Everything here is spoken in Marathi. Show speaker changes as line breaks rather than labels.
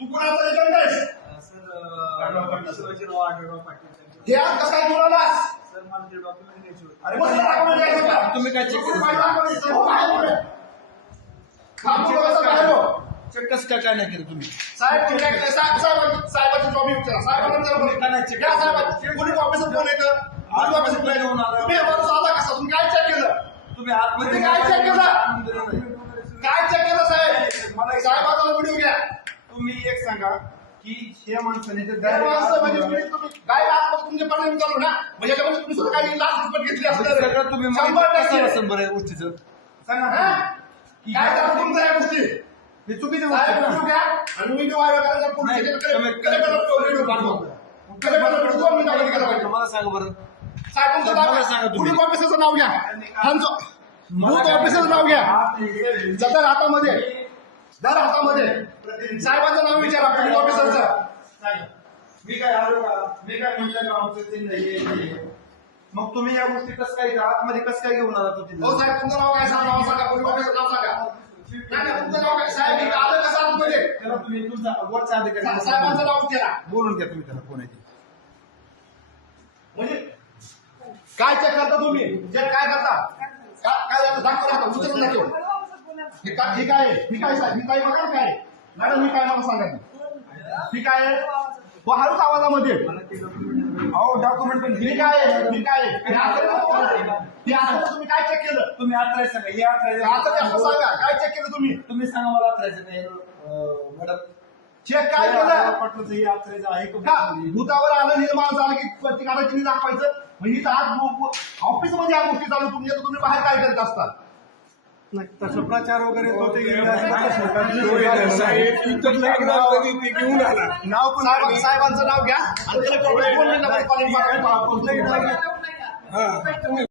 तू कुणाचा एजंट आहेस
सर शिवाजीराव आढळराव पाटील त्यांचे-
ते आज कसा
होते
अरे मग ते document द्यायचं का?
तुम्ही काय?
काय document द्यायचं? हो, बाहेर हो?
चेक कसं काय काय नाही केलं तुम्ही
साहेब तुम्ही काय केलं? साहेब साहेब साहेबाची जॉब विचारा साहेबांना विचारा
तुम्ही काय नाही
कोणी
check
या
केलं?
साहेब पोलीस ऑफिसर कोण येतं पोलीस ऑफिसर? तुम्ही साधा कसा तुम्ही काय चेक केलं
तुम्ही आतमध्ये
तुम्ही काय check केलं? काय चेक केलं साहेब मला साहेबाचा व्हिडिओ घ्या
तुम्ही एक सांगा की हे माणसाने ते
म्हणजे
direct-
तुम्ही- तुम्ही- काय लाच तुमचे चालू ना? म्हणजे याच्यामध्ये तुम्ही सुद्धा काही लाच घेतली असणार. आहे.
सगळं तुम्ही
शंभर
कसं
टक्के.
असेल बरं या गोष्टीचं? सांगा
हा?
की
काय करा तुमच्या या गोष्टी?
हे चुकीची
साहेब. घ्या आणि करायचा पुढे
नाही, मला सांगा बरं.
तुमचं
मला सांगा
घ्या
तुम्ही.
पोलीस ऑफिसरचं नाव घ्या. ह्यांचं बूथ ऑफिसरचं नाव घ्या. जतर हातामध्ये. दर हातामध्ये. साहेबांचं नाव विचारा पोलीस ऑफिसरचं
सांगा. मी काय आलो का मी काय म्हटलं का आमचं ते नाही. मग तुम्ही या गोष्टी कसं काय आतमध्ये कसं काय घेऊन आला तो तिथे?
हो साहेब तुमचं नाव काय सांगा नाव सांगा पोलीस ऑफिसर नाव सांगा तुमचं नाव काय साहेब हे आलं कसं आतमध्ये
त्याला तुम्ही तुमचा वरचा अधिकारी
साहेबांचं नाव विचारा
बोलून घ्या तुम्ही त्याला कोण आहे ते.
म्हणजे काय चेक करता तुम्ही चेक काय करता काय? दाखव उचलून दाखव हे काय हे काय आहे? ही काय साहेब ही काय बघा काय? मॅडम ही काय मला सांगा की. काय आहे हळूच आवाजामध्ये
अहो डॉक्युमेंट पण
काय आहे ही काय आहे तुम्ही काय चेक केलं?
तुम्ही आत सांगा हे आत
असं ते असं सांगा. काय चेक केलं तुम्ही?
तुम्ही सांगा मला आत राहायचं नाही. अं, मॅडम.
चेक काय केलं?
पटलं हे आत राहायचं आहे.
का? भूतावर आलं निर्माण झालं की प्रतिकाराची दाखवायचं? म्हणजे इथं आज ऑफिसमध्ये या गोष्टी चालू तर तुम्ही बाहेर काय करत असतात
तसं प्रचार वगैरे तो ते
नाव साहेब- साहेबांचं नाव घ्या.